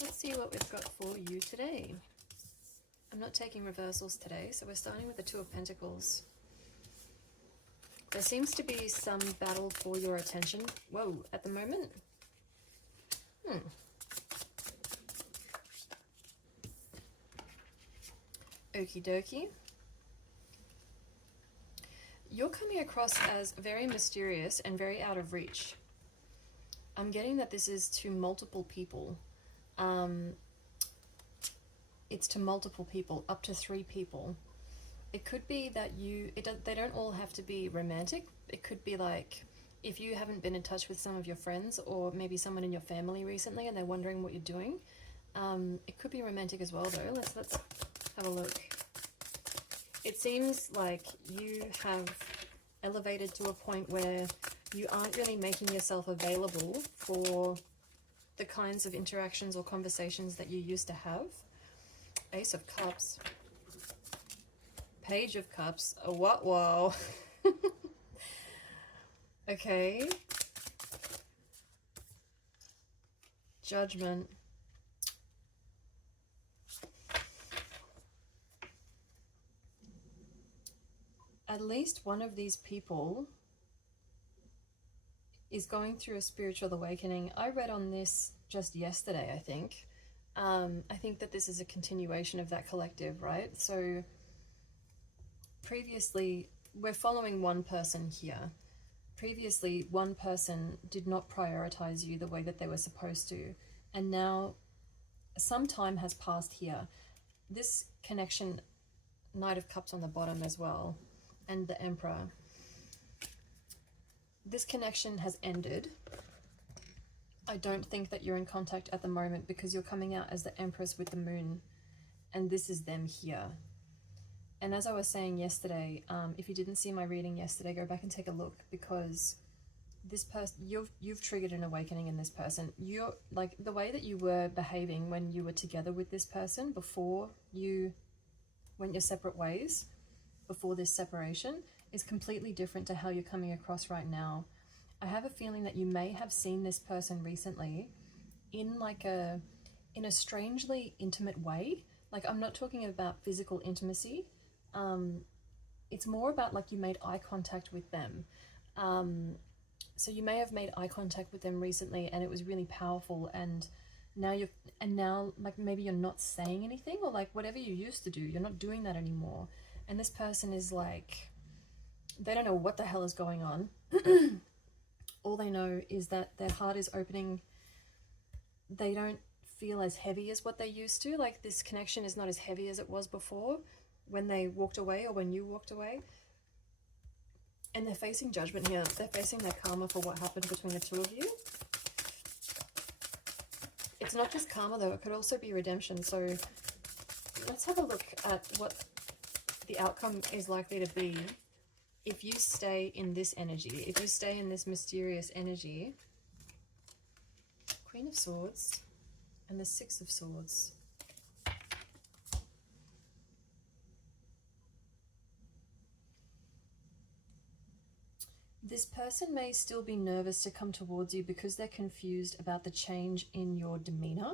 Let's see what we've got for you today. I'm not taking reversals today, so we're starting with the Two of Pentacles. There seems to be some battle for your attention. Whoa, at the moment. Okie dokie. You're coming across as very mysterious and very out of reach. I'm getting that this is to multiple people. It's to multiple people, up to 3 people. It could be that they don't all have to be romantic. It could be like, if you haven't been in touch with some of your friends or maybe someone in your family recently and they're wondering what you're doing. It could be romantic as well though. Let's have a look. It seems like you have elevated to a point where you aren't really making yourself available for the kinds of interactions or conversations that you used to have. Ace of Cups. Page of Cups. Oh, what? Whoa. Okay. Judgment. At least one of these people is going through a spiritual awakening. I read on this just yesterday, I think. I think that this is a continuation of that collective, right? So previously, we're following one person here. Previously, one person did not prioritize you the way that they were supposed to. And now some time has passed here. This connection, Knight of Cups on the bottom as well, and the Emperor. This connection has ended. I don't think that you're in contact at the moment because you're coming out as the Empress with the Moon, and this is them here. And as I was saying yesterday, if you didn't see my reading yesterday, go back and take a look, because this person, you've triggered an awakening in this person. You're like, the way that you were behaving when you were together with this person before you went your separate ways, before this separation, is completely different to how you're coming across right now. I have a feeling that you may have seen this person recently in a strangely intimate way. Like, I'm not talking about physical intimacy. It's more about like you made eye contact with them. So you may have made eye contact with them recently and it was really powerful, and now like maybe you're not saying anything, or like whatever you used to do, you're not doing that anymore. And this person is like, they don't know what the hell is going on. All they know is that their heart is opening. They don't feel as heavy as what they used to. Like, this connection is not as heavy as it was before when they walked away or when you walked away. And they're facing judgment here. They're facing their karma for what happened between the two of you. It's not just karma though, it could also be redemption. So let's have a look at what the outcome is likely to be if you stay in this energy, if you stay in this mysterious energy. Queen of Swords and the Six of Swords. This person may still be nervous to come towards you because they're confused about the change in your demeanor.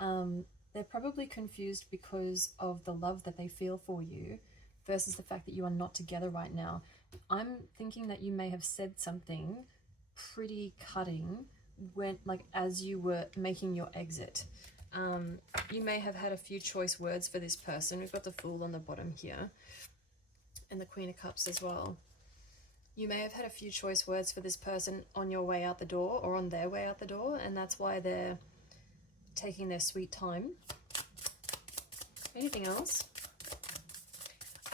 They're probably confused because of the love that they feel for you versus the fact that you are not together right now. I'm thinking that you may have said something pretty cutting when, like, as you were making your exit. You may have had a few choice words for this person. We've got the Fool on the bottom here and the Queen of Cups as well. You may have had a few choice words for this person on your way out the door or on their way out the door, and that's why they're taking their sweet time. Anything else?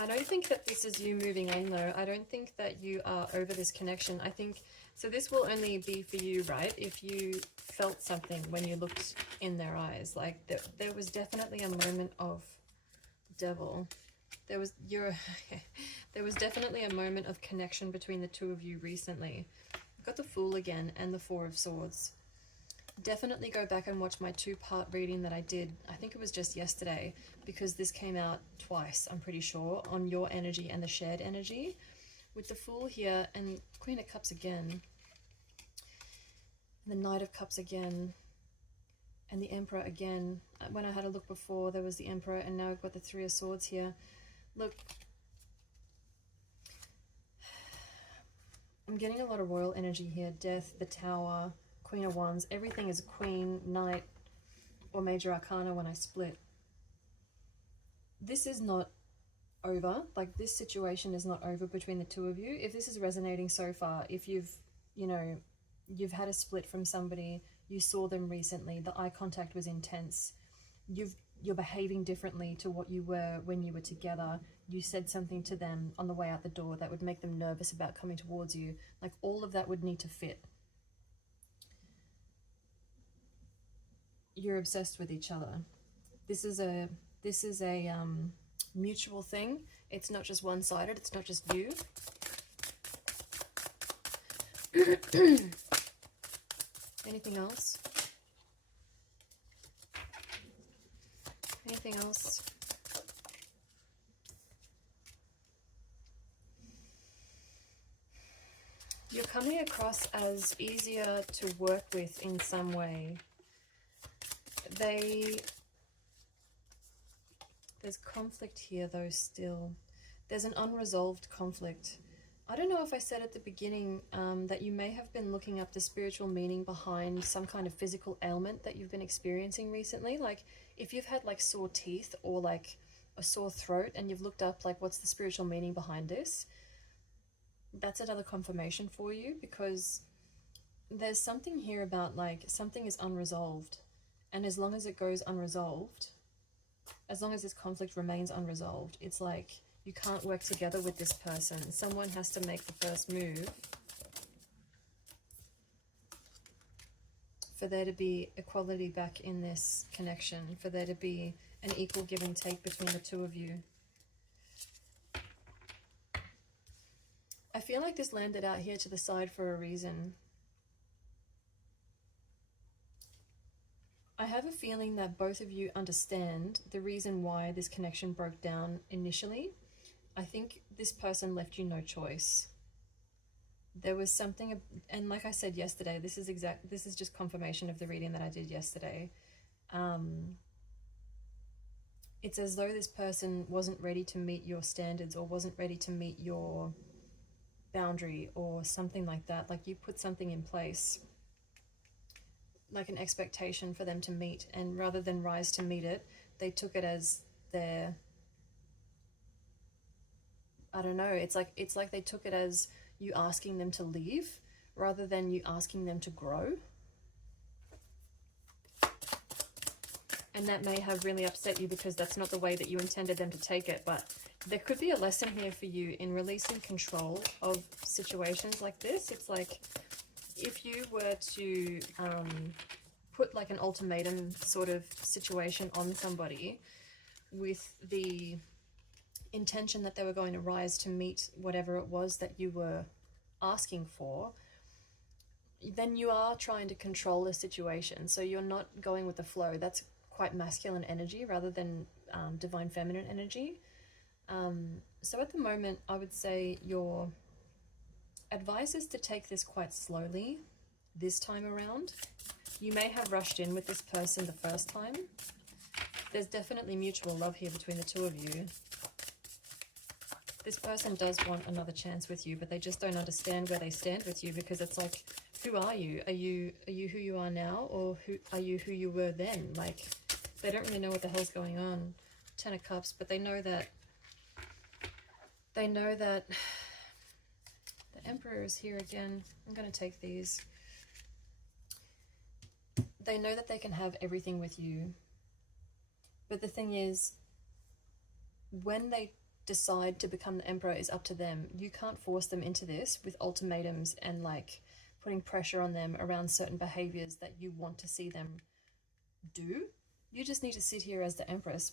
I don't think that this is you moving on though. I don't think that you are over this connection. I think, so this will only be for you, right? If you felt something when you looked in their eyes. Like, there was definitely a moment of Devil. There was definitely a moment of connection between the two of you recently. I've got the Fool again and the Four of Swords. Definitely go back and watch my 2-part reading that I did. I think it was just yesterday, because this came out twice, I'm pretty sure, on your energy and the shared energy. With the Fool here and Queen of Cups again. And the Knight of Cups again. And the Emperor again. When I had a look before, there was the Emperor, and now we've got the Three of Swords here. Look, I'm getting a lot of royal energy here. Death, the Tower, Queen of Wands. Everything is Queen, Knight, or Major Arcana when I split. This is not over. Like, this situation is not over between the two of you. If this is resonating so far, if you've, you know, you've had a split from somebody, you saw them recently, the eye contact was intense, you're behaving differently to what you were when you were together, you said something to them on the way out the door that would make them nervous about coming towards you, like all of that would need to fit. You're obsessed with each other. This is a mutual thing. It's not just one-sided, it's not just you. Anything else? Anything else? You're coming across as easier to work with in some way. There's conflict here though still. There's an unresolved conflict. I don't know if I said at the beginning that you may have been looking up the spiritual meaning behind some kind of physical ailment that you've been experiencing recently. Like if you've had like sore teeth or like a sore throat and you've looked up like what's the spiritual meaning behind this, that's another confirmation for you, because there's something here about like something is unresolved, and as long as it goes unresolved, as long as this conflict remains unresolved, it's like you can't work together with this person. Someone has to make the first move for there to be equality back in this connection, for there to be an equal give and take between the two of you. I feel like this landed out here to the side for a reason. I have a feeling that both of you understand the reason why this connection broke down initially. I think this person left you no choice. There was something, and like I said yesterday, this is just confirmation of the reading that I did yesterday. It's as though this person wasn't ready to meet your standards, or wasn't ready to meet your boundary, or something like that. Like you put something in place, like an expectation for them to meet, and rather than rise to meet it, they took it as their, I don't know, it's like they took it as you asking them to leave rather than you asking them to grow. And that may have really upset you because that's not the way that you intended them to take it, but there could be a lesson here for you in releasing control of situations like this. It's like if you were to put like an ultimatum sort of situation on somebody with the intention that they were going to rise to meet whatever it was that you were asking for, then you are trying to control the situation. So you're not going with the flow. That's quite masculine energy rather than divine feminine energy. So at the moment, I would say your advice is to take this quite slowly this time around. You may have rushed in with this person the first time. There's definitely mutual love here between the two of you. This person does want another chance with you, but they just don't understand where they stand with you, because it's like, who are you? Are you who you are now, or are you who you were then? Like, they don't really know what the hell's going on. Ten of Cups, but they know that the Emperor is here again. I'm going to take these. They know that they can have everything with you. But the thing is, when they decide to become the Emperor is up to them. You can't force them into this with ultimatums and like putting pressure on them around certain behaviors that you want to see them do. You just need to sit here as the Empress.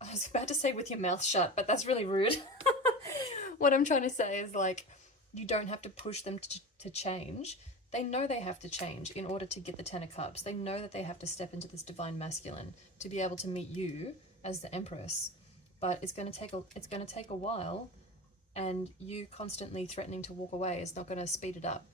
I was about to say with your mouth shut, but that's really rude. What I'm trying to say is like, you don't have to push them to change. They know they have to change in order to get the Ten of Cups. They know that they have to step into this divine masculine to be able to meet you as the Empress. But it's going to take a while, and you constantly threatening to walk away is not going to speed it up.